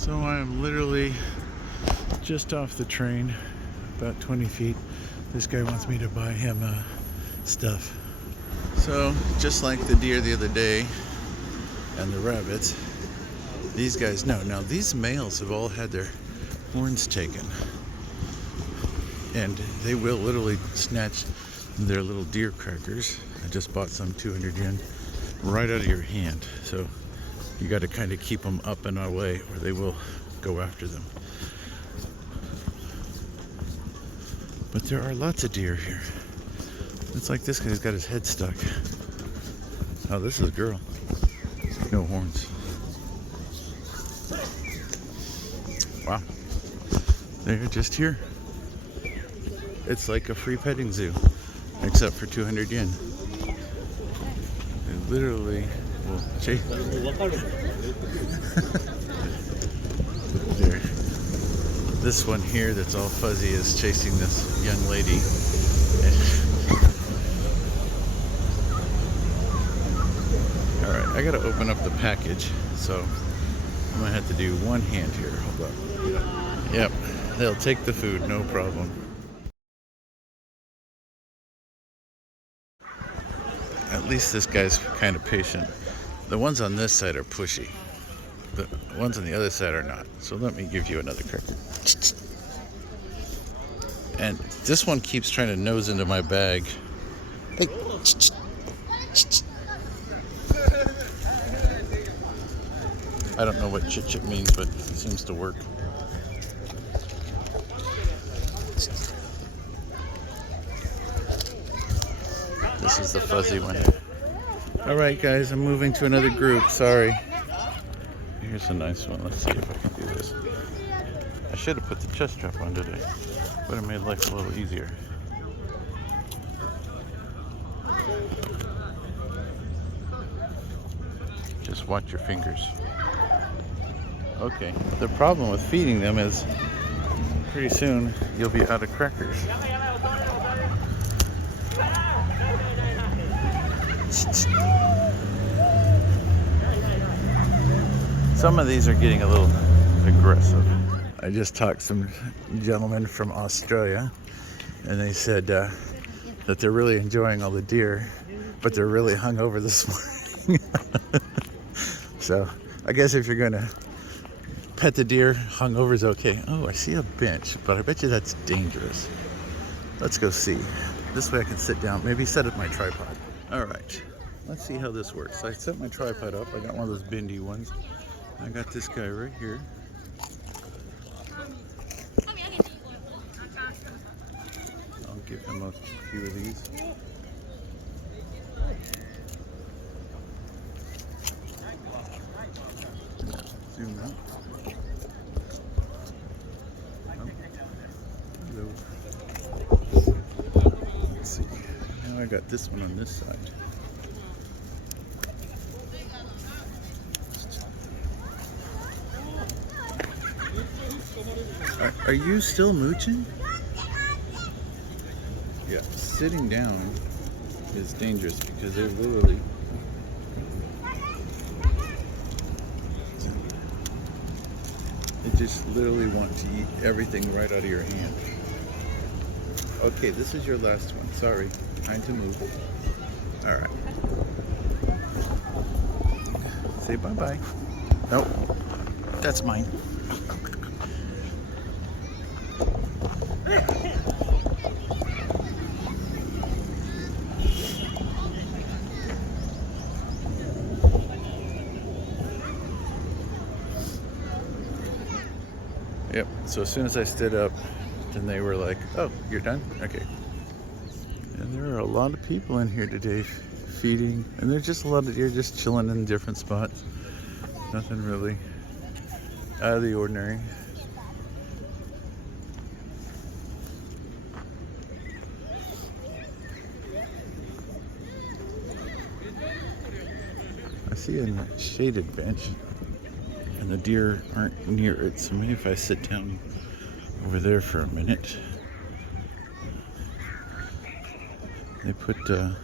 So I am literally just off the train, about 20 feet. This guy wants me to buy him stuff. So just like the deer the other day and the rabbits, these guys, now these males have all had their horns taken. And they will literally snatch their little deer crackers. I just bought some 200 yen right out of your hand. So you got to kind of keep them up and away or they will go after them. But there are lots of deer here. It's like this guy's got his head stuck. Oh, this is a girl. No horns. Wow. They're just here. It's like a free petting zoo, except for 200 yen. They literally will chase. There. This one here that's all fuzzy is chasing this young lady. Alright, I gotta open up the package, so I'm gonna have to do one hand here. Hold up. Yep, they'll take the food, no problem. At least this guy's kind of patient. The ones on this side are pushy. The ones on the other side are not. So let me give you another cracker. And this one keeps trying to nose into my bag. Hey. I don't know what chit-chit means, but it seems to work. This is the fuzzy one. Alright guys, I'm moving to another group, sorry. Here's a nice one, let's see if I can do this. I should have put the chest strap on today. Would have made life a little easier. Just watch your fingers. Okay, the problem with feeding them is pretty soon you'll be out of crackers. Some of these are getting a little aggressive. I just talked to some gentlemen from Australia, and they said that they're really enjoying all the deer, but they're really hungover this morning. So I guess if you're gonna pet the deer, hungover is okay. Oh, I see a bench, but I bet you that's dangerous. Let's go see. This way I can sit down, maybe set up my tripod. All right, let's see how this works. I set my tripod up. I got one of those bendy ones. I got this guy right here. I'll give him a few of these. Zoom out. Hello. Let's see. Now I got this one on this side. Are you still mooching? Yeah, sitting down is dangerous because they're literally they just literally want to eat everything right out of your hand. Okay, this is your last one. Sorry, trying to move. All right. Say bye-bye. Nope, that's mine. Yep, so as soon as I stood up, then they were like, oh, you're done? Okay. And there are a lot of people in here today feeding, and there's just a lot of deer just chilling in different spots. Nothing really out of the ordinary. I see a shaded bench. And the deer aren't near it, so maybe if I sit down over there for a minute. They put a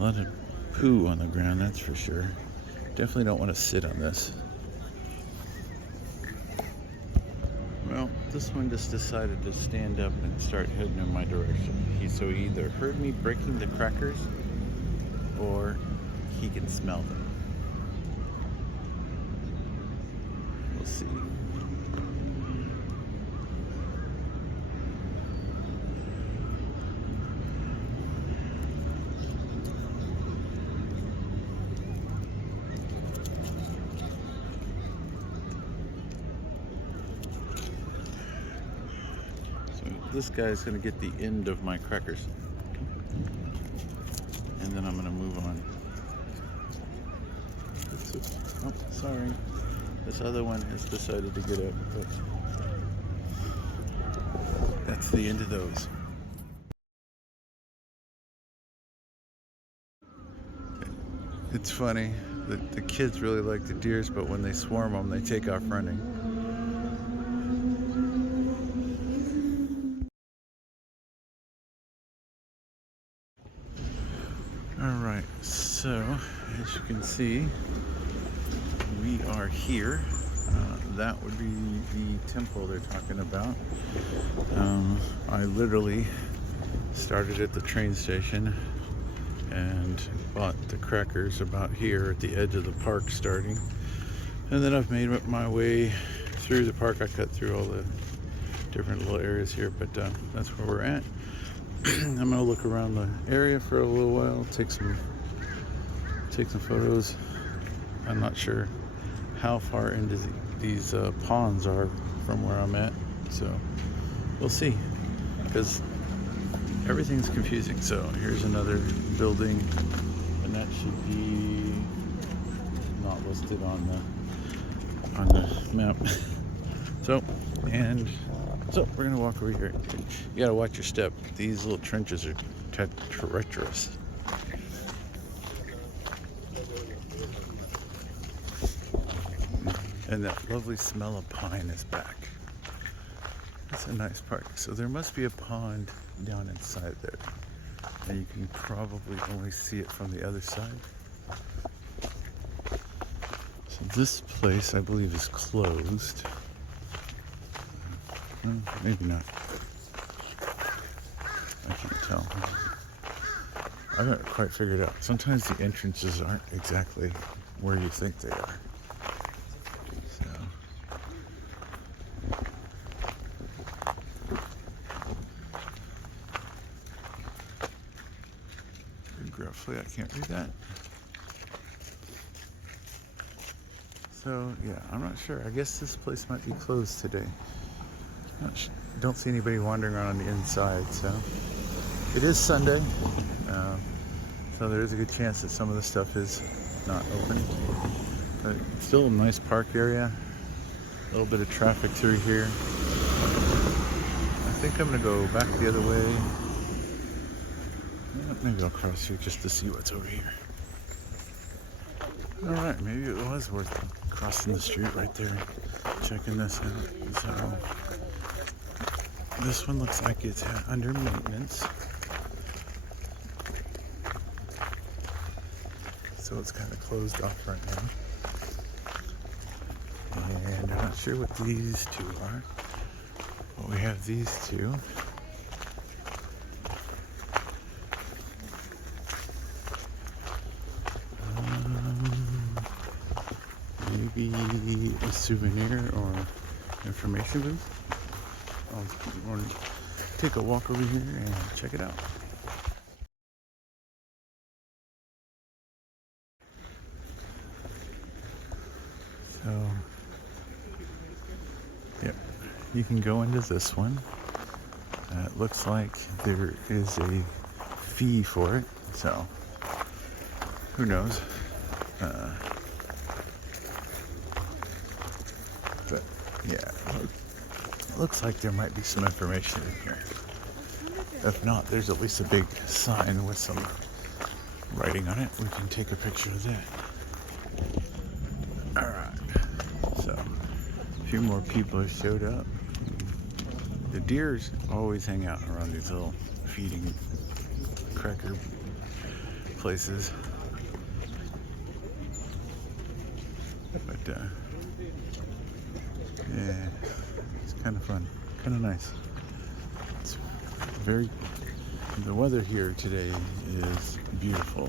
lot of poo on the ground, that's for sure. Definitely don't want to sit on this. This one just decided to stand up and start heading in my direction. So he either heard me breaking the crackers or he can smell them. We'll see. This guy's gonna get the end of my crackers. And then I'm gonna move on. Oh, sorry. This other one has decided to get up, but that's the end of those. It's funny that the kids really like the deers, but when they swarm them, they take off running. Alright, so as you can see, we are here. That would be the temple they're talking about. I literally started at the train station and bought the crackers about here at the edge of the park starting. And then I've made my way through the park. I cut through all the different little areas here, but that's where we're at. I'm gonna look around the area for a little while, take some photos. I'm not sure how far into these ponds are from where I'm at, so we'll see, because everything's confusing. So here's another building, and that should be not listed on the map. So we're gonna walk over here. You gotta watch your step. These little trenches are treacherous. And that lovely smell of pine is back. It's a nice park. So there must be a pond down inside there, and you can probably only see it from the other side. So this place, I believe, is closed. Maybe not. I can't tell. I haven't quite figured out. Sometimes the entrances aren't exactly where you think they are. So. Gruffly, I can't read that. So, yeah, I'm not sure. I guess this place might be closed today. Don't see anybody wandering around on the inside, so it is Sunday, so there is a good chance that some of the stuff is not open, but it's still a nice park area. A little bit of traffic through here. I think I'm gonna go back the other way. Maybe I'll cross here just to see what's over here. All right, maybe it was worth crossing the street right there, checking this out. So this one looks like it's under maintenance. So it's kind of closed off right now. And I'm not sure what these two are. But we have these two. Maybe a souvenir or information booth. I'll take a walk over here and check it out. So, yep, you can go into this one. It looks like there is a fee for it, so who knows? But yeah, it looks like there might be some information in here. If not, there's at least a big sign with some writing on it. We can take a picture of that. Alright, so a few more people have showed up. The deers always hang out around these little feeding cracker places. But yeah, it's kind of fun. Kind of nice. It's very, the weather here today is beautiful.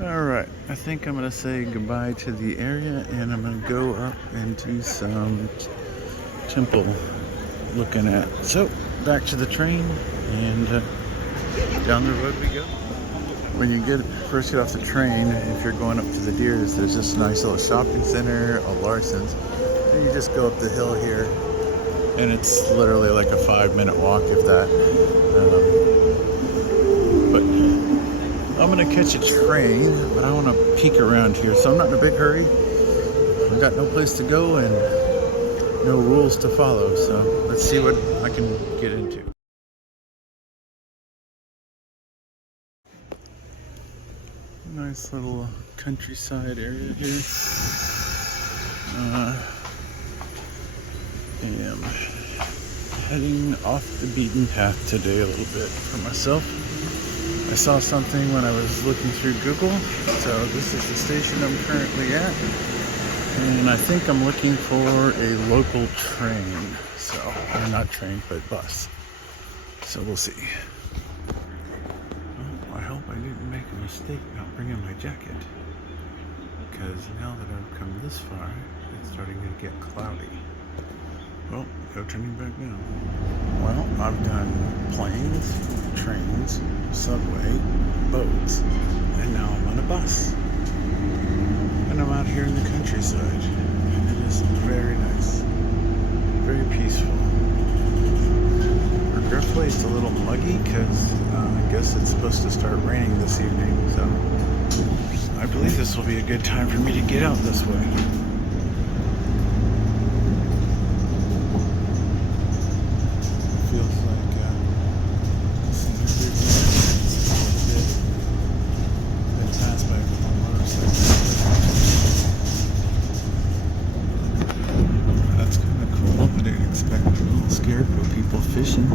All right, I think I'm gonna say goodbye to the area and I'm gonna go up and do some temple looking at. So back to the train and down the road we go. When you first get off the train, if you're going up to the Deers, there's this nice little shopping center, a Larson's, and you just go up the hill here, and it's literally like a 5-minute walk, if that. But I'm gonna catch a train, but I want to peek around here, so I'm not in a big hurry. I've got no place to go and no rules to follow, so let's see what I can get into. Nice little countryside area here. I am heading off the beaten path today a little bit for myself. I saw something when I was looking through Google, so this is the station I'm currently at, and I think I'm looking for a local train, so, or not train, but bus, so we'll see. Well, I hope I didn't make a mistake not bringing my jacket, because now that I've come this far, it's starting to get cloudy. Well, no turning back now. Well, I've done planes, trains, subway, boats, and now I'm on a bus. And I'm out here in the countryside. And it is very nice. Very peaceful. Regretfully, it's a little muggy because I guess it's supposed to start raining this evening. So I believe this will be a good time for me to get out this way. Fishing.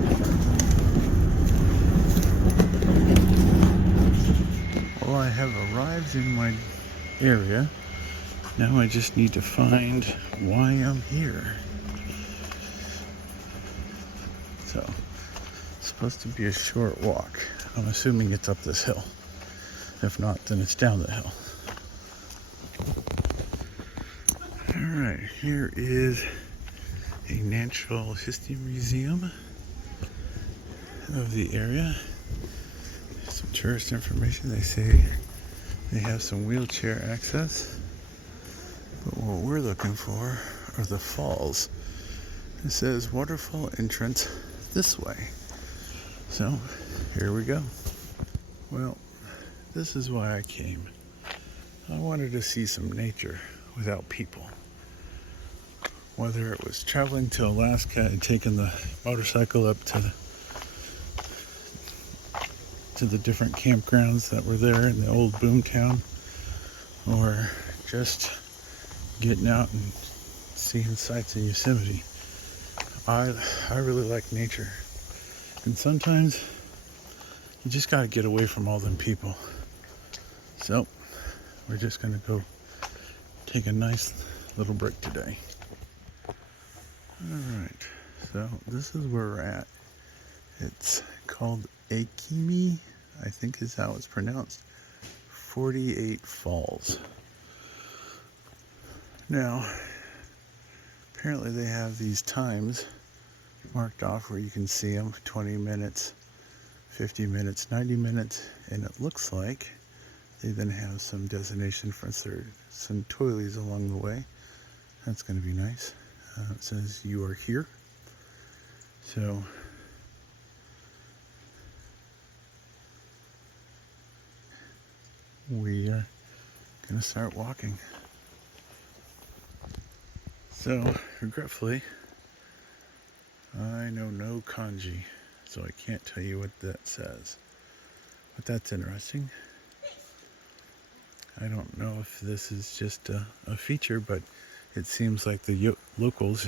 Well, I have arrived in my area. Now I just need to find why I'm here. So, it's supposed to be a short walk. I'm assuming it's up this hill. If not, then it's down the hill. Alright, here is a natural history museum of the area. Some tourist information. They say they have some wheelchair access, but what we're looking for are the falls. It says waterfall entrance this way, so here we go. Well, this is why I came. I wanted to see some nature without people. Whether it was traveling to Alaska and taking the motorcycle up to the different campgrounds that were there in the old boomtown, or just getting out and seeing sights in Yosemite. I really like nature, and sometimes you just gotta get away from all them people. So we're just gonna go take a nice little break today. Alright, so this is where we're at. It's called Akame, I think is how it's pronounced. 48 Falls. Now, apparently they have these times marked off where you can see them. 20 minutes, 50 minutes, 90 minutes, and it looks like they then have some designation for some toilies along the way. That's going to be nice. It says you are here. So we are going to start walking. So, regretfully, I know no kanji, so I can't tell you what that says. But that's interesting. I don't know if this is just a feature, but it seems like the locals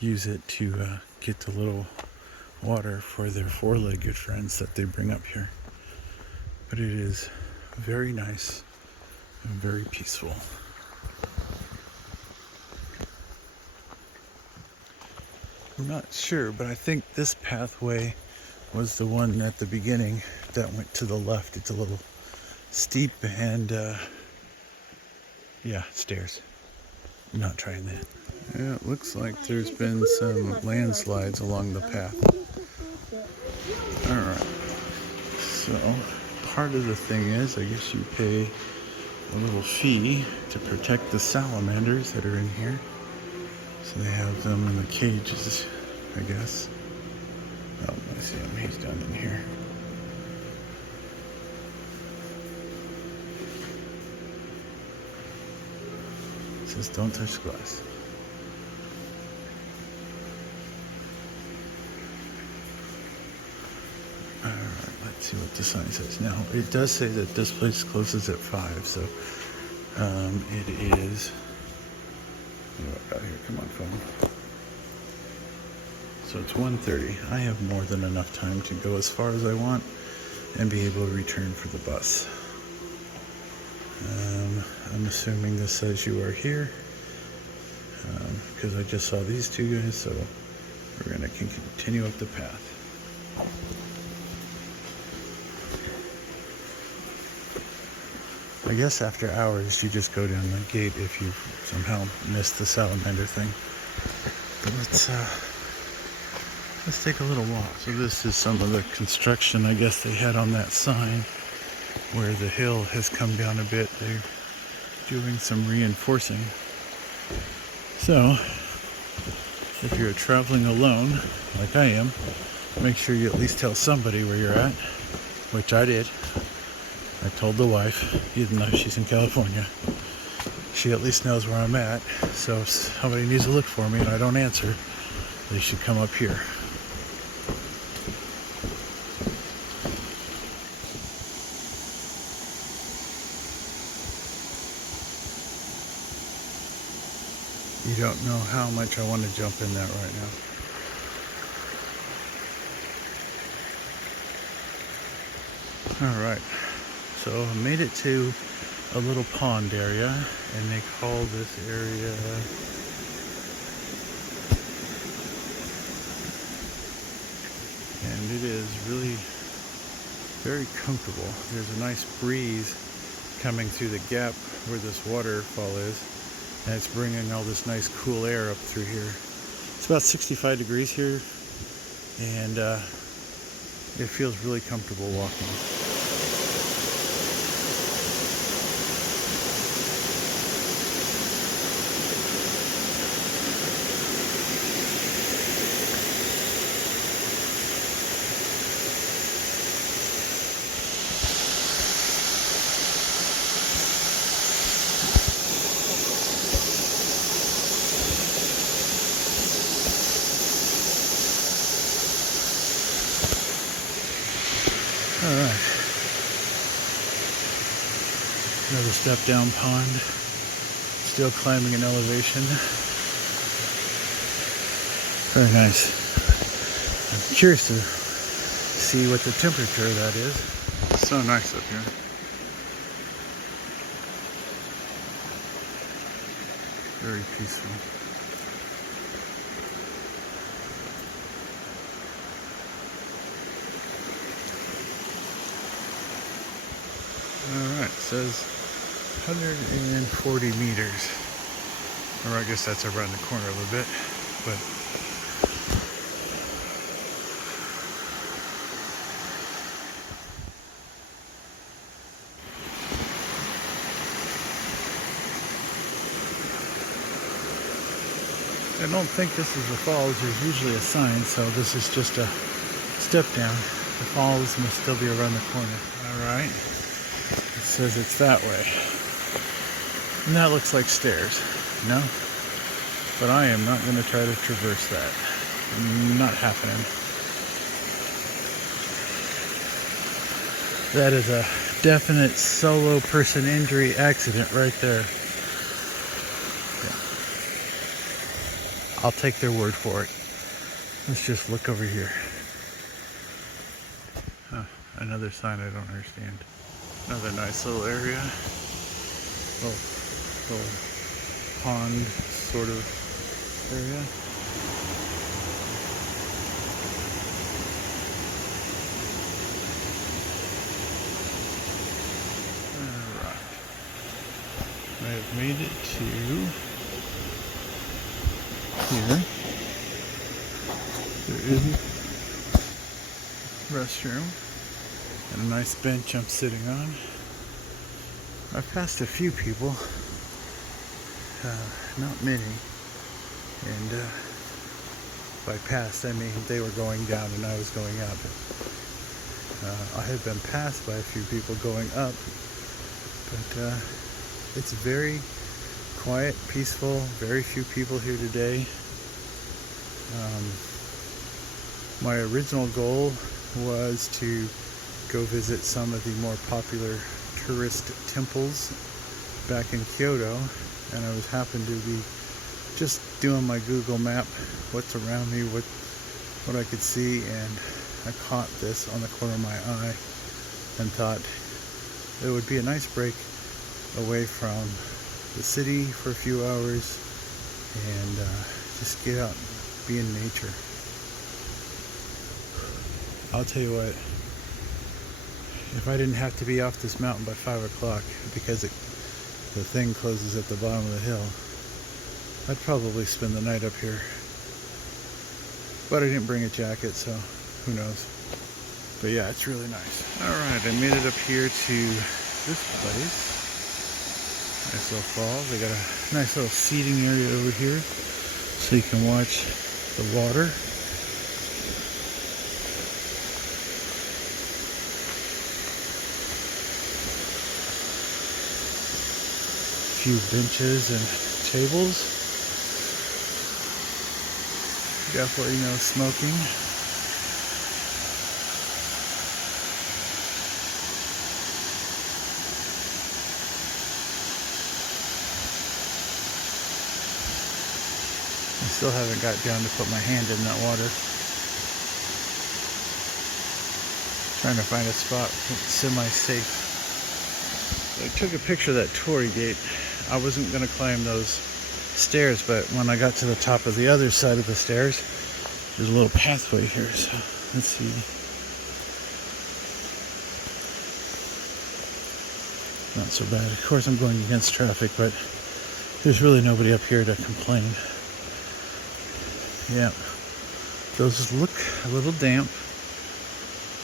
use it to get the little water for their four-legged friends that they bring up here. But it is very nice, and very peaceful. I'm not sure, but I think this pathway was the one at the beginning that went to the left. It's a little steep and yeah, stairs. I'm not trying that. Yeah, it looks like there's been some landslides along the path. Alright, so part of the thing is, I guess you pay a little fee to protect the salamanders that are in here. So they have them in the cages, I guess. Oh, I see him. He's down in here. It says don't touch the glass. Alright, let's see what the sign says. Now, it does say that this place closes at 5, so it is... What about here? Come on, phone. So it's 1:30. I have more than enough time to go as far as I want and be able to return for the bus. I'm assuming this says you are here because I just saw these two guys, so we're going to continue up the path. I guess after hours you just go down the gate if you somehow missed the salamander thing. But let's take a little walk. So this is some of the construction I guess they had on that sign where the hill has come down a bit. They're doing some reinforcing. So if you're traveling alone like I am, make sure you at least tell somebody where you're at, which I did. I told the wife, even though she's in California, she at least knows where I'm at. So if somebody needs to look for me and I don't answer, they should come up here. You don't know how much I want to jump in that right now. Alright, so I made it to a little pond area, and they call this area and it is really very comfortable. There's a nice breeze coming through the gap where this waterfall is, and it's bringing all this nice cool air up through here. It's about 65 degrees here, and it feels really comfortable walking. Alright, another step down pond, still climbing in elevation. Very nice. I'm curious to see what the temperature of that is. It's so nice up here. Very peaceful. Alright, it says 140 meters. Or I guess that's around the corner a little bit, but I don't think this is the falls. There's usually a sign, so this is just a step down. The falls must still be around the corner. Alright. It says it's that way. And that looks like stairs. No? But I am not going to try to traverse that. Not happening. That is a definite solo person injury accident right there. Yeah. I'll take their word for it. Let's just look over here. Another sign I don't understand. Another nice little area. little pond sort of area. Alright. I have made it to here. There is a restroom and a nice bench I'm sitting on. I've passed a few people, not many, and by passed I mean they were going down and I was going up. I have been passed by a few people going up, but it's very quiet, peaceful, very few people here today. My original goal was to go visit some of the more popular tourist temples back in Kyoto, and I was happened to be just doing my Google map, what's around me, what I could see, and I caught this on the corner of my eye and thought it would be a nice break away from the city for a few hours and just get out and be in nature. I'll tell you what, if I didn't have to be off this mountain by 5 o'clock because the thing closes at the bottom of the hill, I'd probably spend the night up here. But I didn't bring a jacket, so who knows. But yeah, it's really nice. Alright, I made it up here to this place. Nice little falls. They got a nice little seating area over here so you can watch the water. Few benches and tables. Definitely no smoking. I still haven't got down to put my hand in that water. Trying to find a spot semi-safe. I took a picture of that torii gate. I wasn't going to climb those stairs, but when I got to the top of the other side of the stairs, there's a little pathway here, so let's see. Not so bad. Of course, I'm going against traffic, but there's really nobody up here to complain. Yeah, those look a little damp.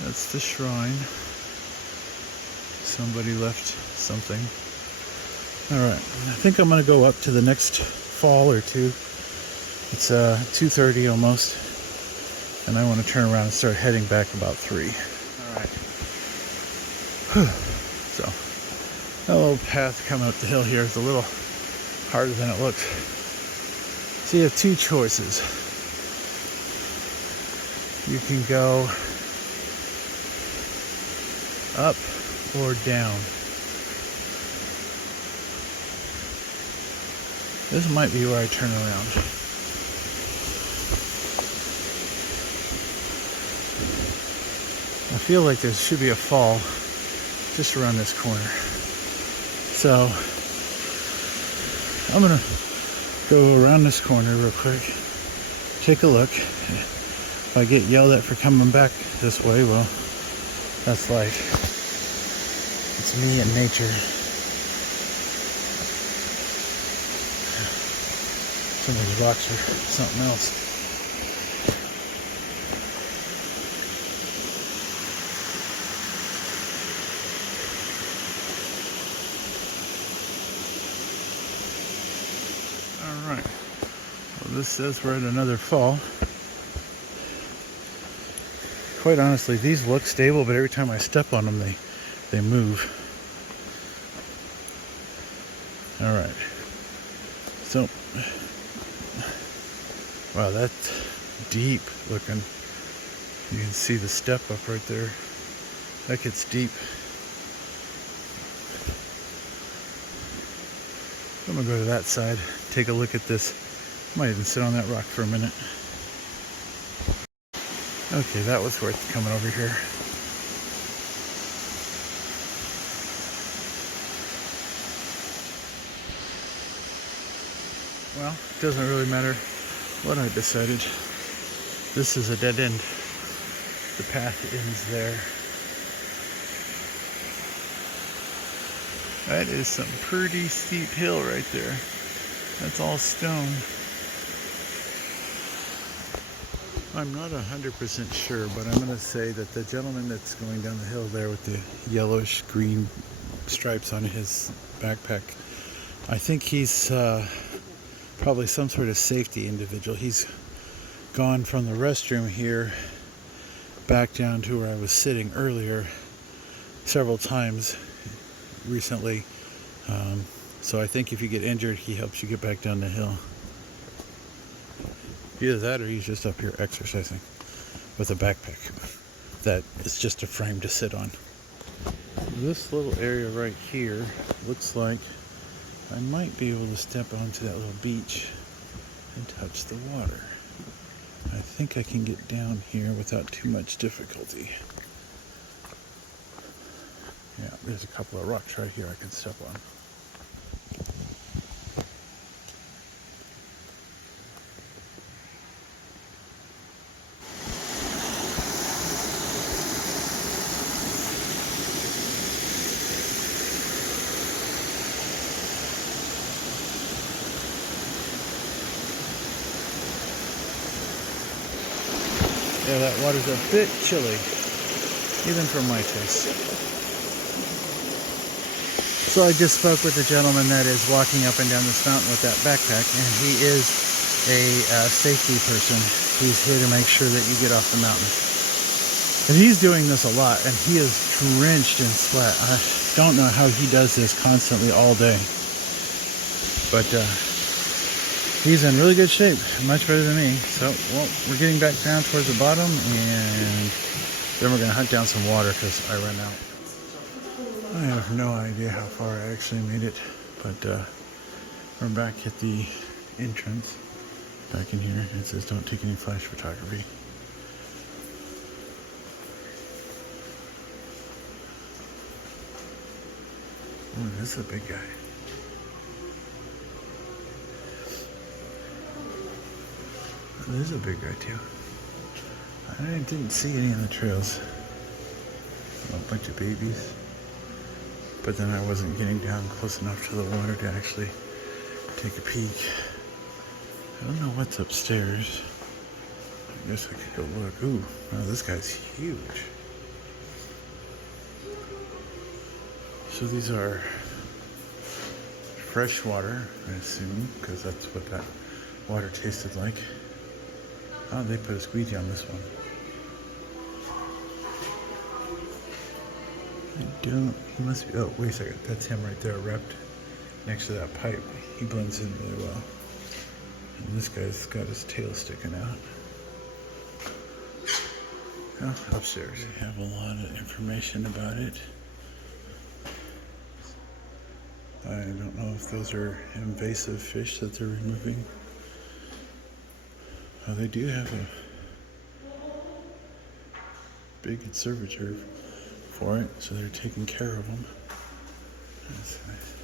That's the shrine. Somebody left something. Alright, I think I'm going to go up to the next fall or two. It's 2:30 almost, and I want to turn around and start heading back about 3. Alright. So, a little path coming up the hill here is a little harder than it looks. So you have two choices. You can go up or down. This might be where I turn around. I feel like there should be a fall just around this corner. So I'm gonna go around this corner real quick, take a look. If I get yelled at for coming back this way, well, that's life. It's me and nature. Some of these rocks are something else. Alright. Well, this says we're at another fall. Quite honestly, these look stable, but every time I step on them, they move. Alright. So, wow, that's deep looking. You can see the step up right there. That gets deep. I'm gonna go to that side, take a look at this. Might even sit on that rock for a minute. Okay, that was worth coming over here. Well, it doesn't really matter what I decided. This is a dead end. The path ends there. That is some pretty steep hill right there. That's all stone. I'm not 100% sure, but I'm going to say that the gentleman that's going down the hill there with the yellowish green stripes on his backpack, I think he's probably some sort of safety individual. He's gone from the restroom here back down to where I was sitting earlier several times recently. So I think if you get injured, he helps you get back down the hill. Either that or he's just up here exercising with a backpack that is just a frame to sit on. This little area right here looks like I might be able to step onto that little beach and touch the water. I think I can get down here without too much difficulty. Yeah, there's a couple of rocks right here I can step on. Yeah, that water's a bit chilly, even for my taste. So I just spoke with the gentleman that is walking up and down this mountain with that backpack, and he is a safety person. He's here to make sure that you get off the mountain. And he's doing this a lot, and he is drenched in sweat. I don't know how he does this constantly all day. But he's in really good shape, much better than me. So, well, we're getting back down towards the bottom, and then we're going to hunt down some water because I ran out. I have no idea how far I actually made it, but we're back at the entrance. Back in here, it says don't take any flash photography. Oh, this is a big guy. This is a big guy too. I didn't see any on the trails. A bunch of babies. But then I wasn't getting down close enough to the water to actually take a peek. I don't know what's upstairs. I guess I could go look. Ooh, wow, this guy's huge. So these are fresh water, I assume, because that's what that water tasted like. Oh, they put a squeegee on this one. He must be, oh, wait a second. That's him right there, wrapped next to that pipe. He blends in really well. And this guy's got his tail sticking out. Oh, upstairs. They have a lot of information about it. I don't know if those are invasive fish that they're removing. Oh, they do have a big conservatory for it, so they're taking care of them. That's nice.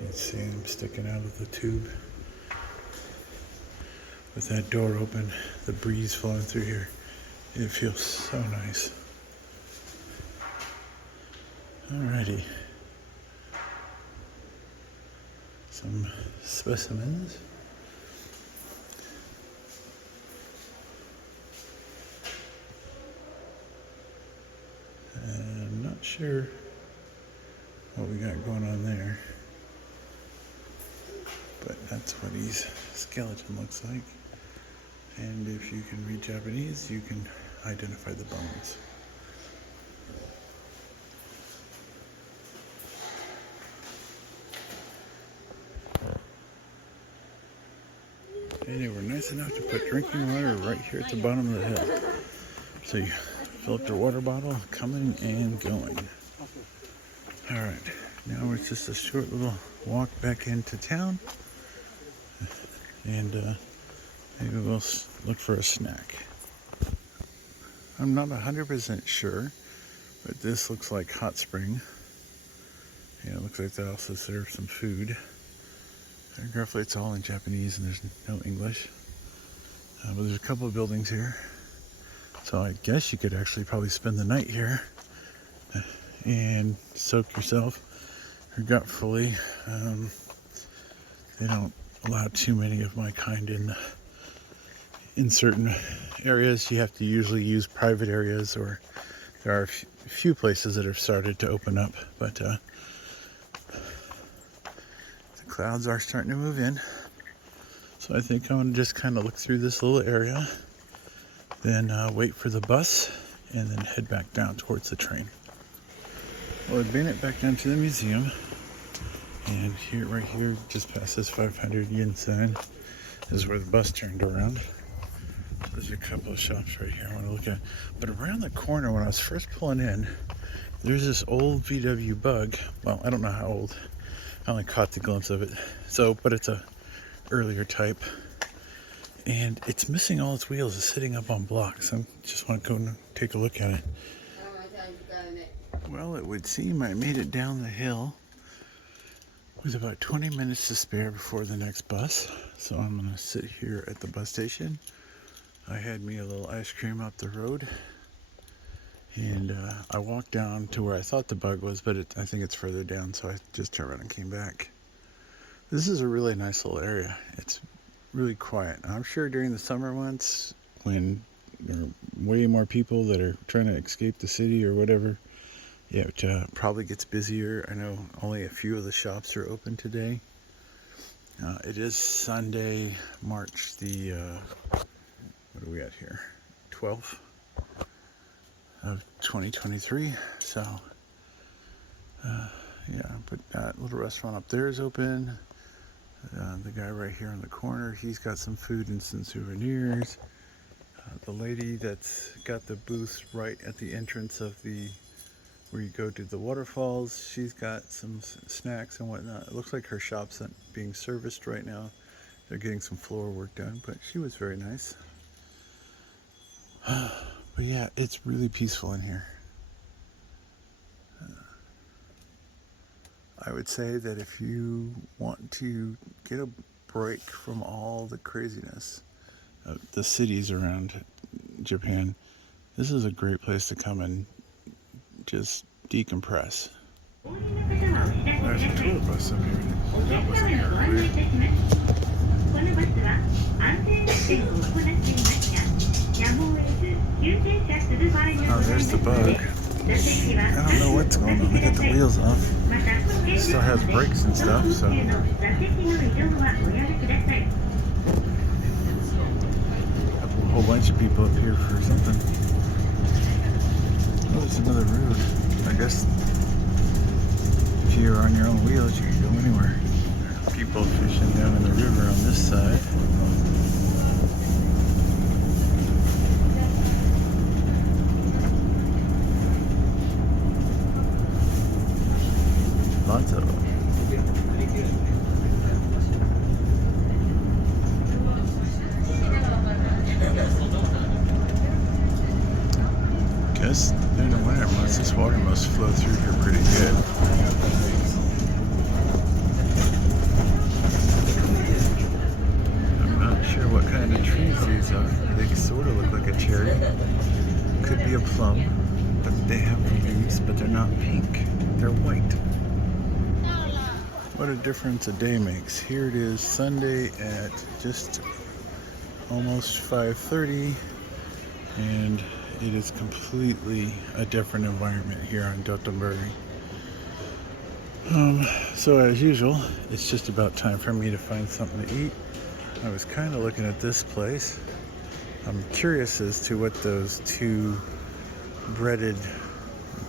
You can see them sticking out of the tube. With that door open, the breeze flowing through here. It feels so nice. Alrighty. Some specimens. And I'm not sure what we got going on there. But that's what his skeleton looks like. And if you can read Japanese, you can identify the bones. And they were nice enough to put drinking water right here at the bottom of the hill. So you fill up your water bottle, coming and going. All right. Now it's just a short little walk back into town, and maybe we'll look for a snack. I'm not 100% sure, but this looks like hot spring. Yeah, it looks like they also serve some food. Carefully, it's all in Japanese and there's no English. But there's a couple of buildings here. So I guess you could actually probably spend the night here and soak yourself regretfully. They don't allow too many of my kind in certain areas. You have to usually use private areas, or there are a few places that have started to open up, but the clouds are starting to move in. So I think I'm going to just kind of look through this little area, then wait for the bus, and then head back down towards the train. Well, I've made it back down to the museum, and here, right here, just past this 500 yen sign, is where the bus turned around. There's a couple of shops right here I want to look at. But around the corner, when I was first pulling in, there's this old VW Bug. Well, I don't know how old. I only caught the glimpse of it. But it's a earlier type. And it's missing all its wheels. It's sitting up on blocks. I just want to go and take a look at it. Well, it would seem I made it down the hill with about 20 minutes to spare before the next bus. So I'm going to sit here at the bus station. I had me a little ice cream up the road, and I walked down to where I thought the Bug was, but I think it's further down, so I just turned around and came back. This is a really nice little area. It's really quiet. I'm sure during the summer months, when there are way more people that are trying to escape the city or whatever, yeah, it probably gets busier. I know only a few of the shops are open today. It is Sunday, March the, what are we at here? 12th of 2023. So, yeah, but that little restaurant up there is open. The guy right here in the corner, he's got some food and some souvenirs. The lady that's got the booth right at the entrance of where you go to the waterfalls, she's got some snacks and whatnot. It looks like her shop's not being serviced right now. They're getting some floor work done, but she was very nice. But yeah, it's really peaceful in here. I would say that if you want to get a break from all the craziness of the cities around Japan, this is a great place to come and just decompress. There's a tour bus up here. That wasn't here earlier. Oh, there's the Bug. I don't know what's going on. They got the wheels off. It still has brakes and stuff, so. A whole bunch of people up here for something. Oh, there's another road. I guess if you're on your own wheels, you can go anywhere. People fishing down in the river on this side. Lots of them. Guess during the winter months, this water must flow through here pretty good. I'm not sure what kind of trees these are. They sort of look like a cherry. Could be a plum, but they have leaves, but they're not pink. They're white. What a difference a day makes. Here it is Sunday at just almost 5:30, and it is completely a different environment here on Dotonbori. So as usual, it's just about time for me to find something to eat. I was kind of looking at this place. I'm curious as to what those two breaded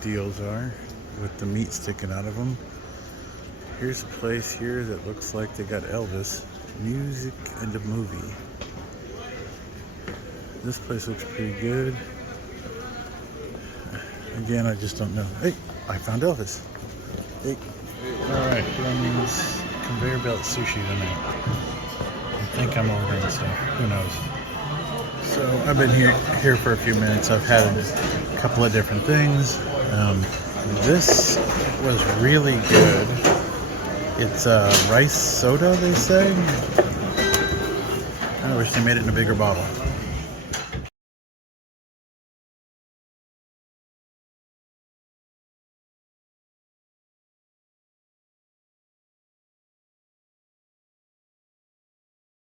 deals are with the meat sticking out of them. Here's a place here that looks like they got Elvis, music and a movie. This place looks pretty good. Again, I just don't know. Hey, I found Elvis. Hey. Alright, doing this conveyor belt sushi tonight. I think I'm ordering stuff. Who knows? So I've been here for a few minutes. I've had a couple of different things. This was really good. It's rice soda, they say. I wish they made it in a bigger bottle.